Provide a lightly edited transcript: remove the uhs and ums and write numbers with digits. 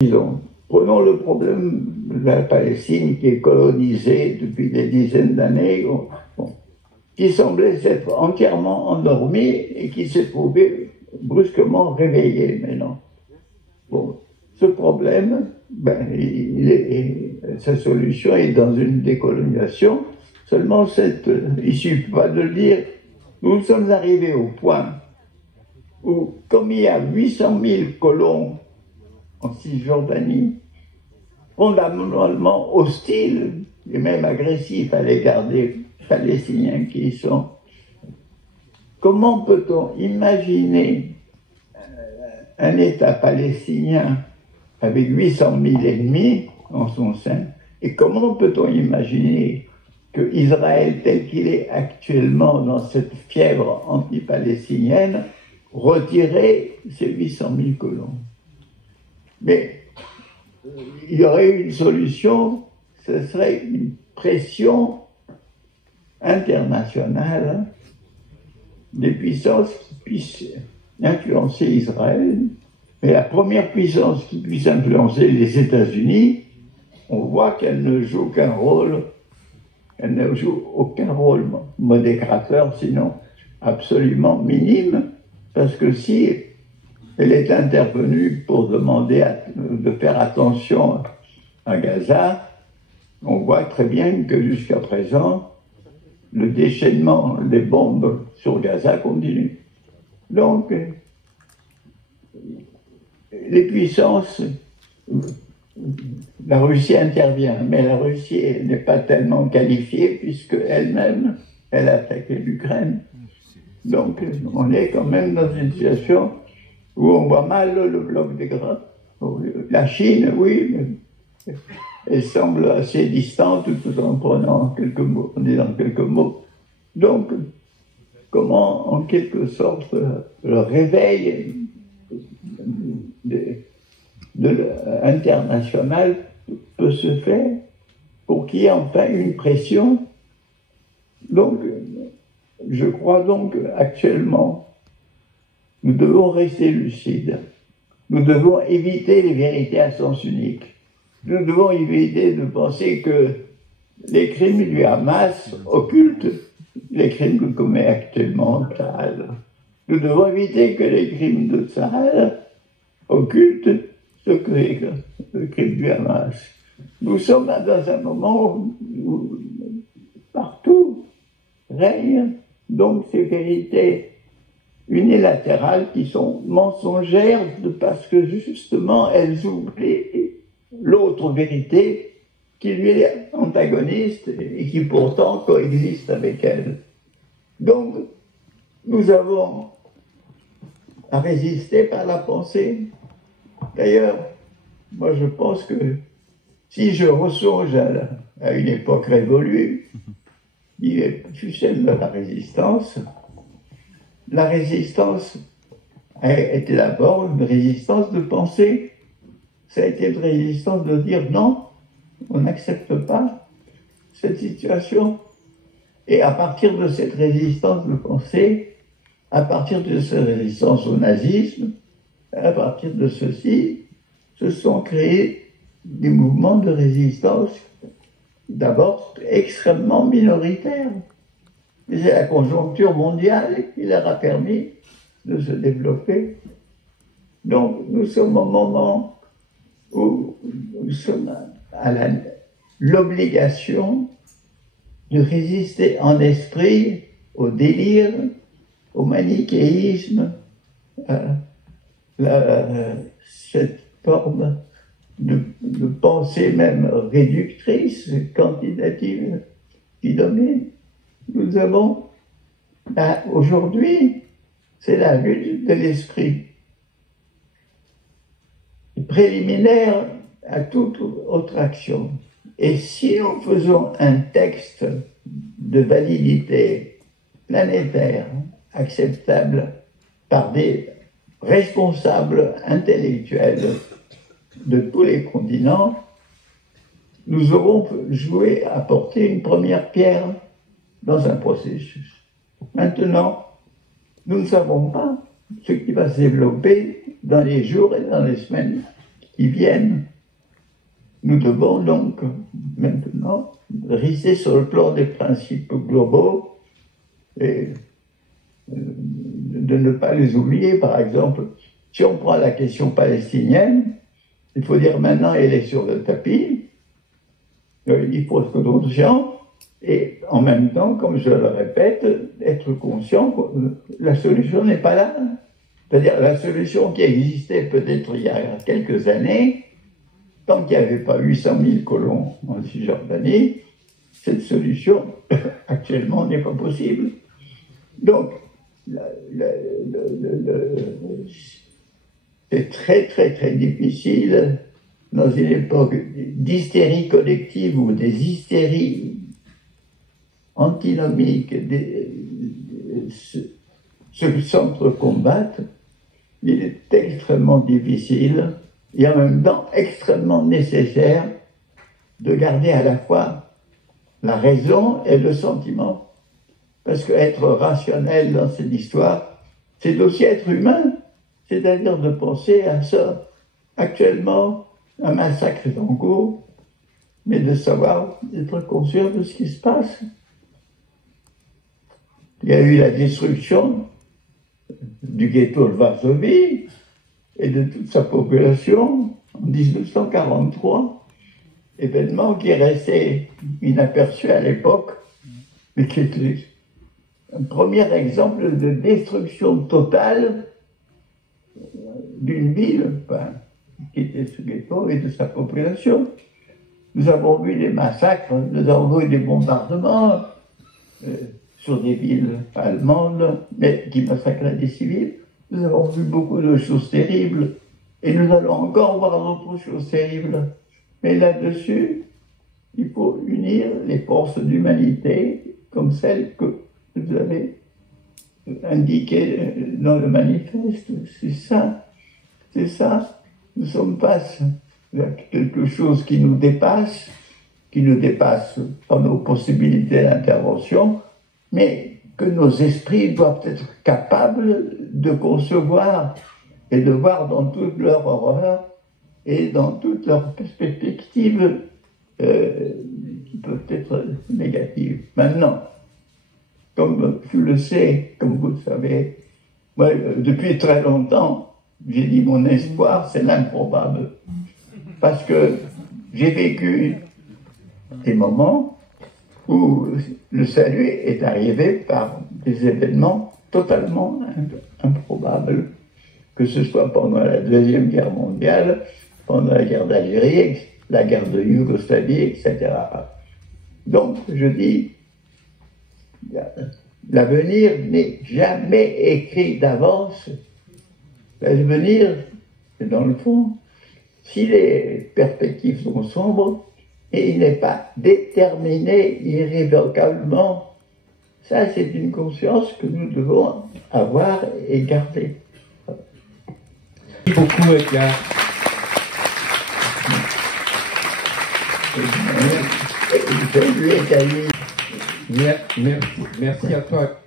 Disons, prenons le problème de la Palestine qui est colonisée depuis des dizaines d'années, qui semblait s'être entièrement endormie et qui s'est trouvée brusquement réveillée maintenant. Bon, ce problème, sa solution est dans une décolonisation. Seulement, il ne suffit pas de le dire. Nous sommes arrivés au point où, comme il y a 800 000 colons en Cisjordanie, fondamentalement hostiles et même agressifs à l'égard des Palestiniens qui y sont, comment peut-on imaginer un État palestinien avec 800 000 ennemis en son sein, et comment peut-on imaginer que Israël, tel qu'il est actuellement dans cette fièvre anti-palestinienne, retirait ces 800 000 colons? Mais il y aurait une solution, ce serait une pression internationale des puissances qui puissent influencer Israël. Mais la première puissance qui puisse influencer les États-Unis, on voit qu'elle ne joue aucun rôle modérateur, sinon absolument minime, parce que si elle est intervenue pour demander de faire attention à Gaza, on voit très bien que jusqu'à présent, le déchaînement des bombes sur Gaza continue. Donc, les puissances, la Russie intervient, mais la Russie n'est pas tellement qualifiée puisque elle-même, elle a attaqué l'Ukraine. Donc, on est quand même dans une situation où on voit mal le bloc des grands. La Chine, oui, elle semble assez distante tout en prenant quelques mots, en disant quelques mots. Donc, comment, en quelque sorte, le réveil international peut se faire pour qu'il y ait enfin une pression? Donc, je crois donc actuellement, nous devons rester lucides. Nous devons éviter les vérités à sens unique. Nous devons éviter de penser que les crimes du Hamas occultent les crimes que commet actuellement Tsahal. Nous devons éviter que les crimes de Tsahal occultent ce que est le crime du Hamas. Nous sommes dans un moment où partout règnent donc ces vérités unilatérales qui sont mensongères parce que justement elles oublient l'autre vérité qui lui est antagoniste et qui pourtant coexiste avec elle. Donc, nous avons à résister par la pensée. D'ailleurs, moi je pense que si je ressonge à une époque révolue, qui fut celle de la résistance a été d'abord une résistance de pensée. Ça a été une résistance de dire non, on n'accepte pas cette situation. Et à partir de cette résistance de pensée, à partir de cette résistance au nazisme, à partir de ceci, se sont créés des mouvements de résistance, d'abord extrêmement minoritaires. Mais c'est la conjoncture mondiale qui leur a permis de se développer. Donc nous sommes au moment où nous sommes à l'obligation de résister en esprit au délire, au manichéisme, cette forme de pensée même réductrice, quantitative, qui domine. Nous avons, aujourd'hui, c'est la lutte de l'esprit, préliminaire à toute autre action. Et si nous faisons un texte de validité planétaire, acceptable par des responsables intellectuels de tous les continents, nous aurons apporté une première pierre dans un processus. Maintenant, nous ne savons pas ce qui va se développer dans les jours et dans les semaines qui viennent. Nous devons donc maintenant rester sur le plan des principes globaux et de ne pas les oublier. Par exemple, si on prend la question palestinienne, il faut dire maintenant elle est sur le tapis, il faut être conscient et en même temps, comme je le répète, être conscient que la solution n'est pas là. C'est-à-dire la solution qui existait peut-être il y a quelques années, tant qu'il n'y avait pas 800 000 colons en Cisjordanie, cette solution actuellement n'est pas possible. Donc, c'est très très très difficile dans une époque d'hystérie collective ou des hystéries antinomiques se s'entrecombattent. Il est extrêmement difficile et en même temps extrêmement nécessaire de garder à la fois la raison et le sentiment. Parce qu'être rationnel dans cette histoire, c'est aussi être humain, c'est-à-dire de penser à ça. Actuellement, un massacre est en cours, mais de savoir, d'être conscient de ce qui se passe. Il y a eu la destruction du ghetto de Varsovie et de toute sa population en 1943, événement qui est resté inaperçu à l'époque, mais qui était un premier exemple de destruction totale d'une ville, qui était ce ghetto et de sa population. Nous avons vu des massacres, nous avons vu des bombardements sur des villes allemandes, mais qui massacraient des civils. Nous avons vu beaucoup de choses terribles, et nous allons encore voir d'autres choses terribles. Mais là-dessus, il faut unir les forces d'humanité, comme celles que vous avez indiquées dans le manifeste. C'est ça. C'est ça. Nous sommes face à quelque chose qui nous dépasse par nos possibilités d'intervention, mais que nos esprits doivent être capables de concevoir et de voir dans toute leur horreur et dans toutes leurs perspectives qui peuvent être négatives. Maintenant, comme tu le sais, comme vous le savez, moi, depuis très longtemps, j'ai dit mon espoir, c'est l'improbable. Parce que j'ai vécu des moments où le salut est arrivé par des événements totalement improbables, que ce soit pendant la Deuxième Guerre mondiale, pendant la guerre d'Algérie, la guerre de Yougoslavie, etc. Donc, je dis, l'avenir n'est jamais écrit d'avance. L'avenir, dans le fond, si les perspectives sont sombres, et il n'est pas déterminé irrévocablement. Ça, c'est une conscience que nous devons avoir et garder. Merci beaucoup, Edgar. Merci à toi.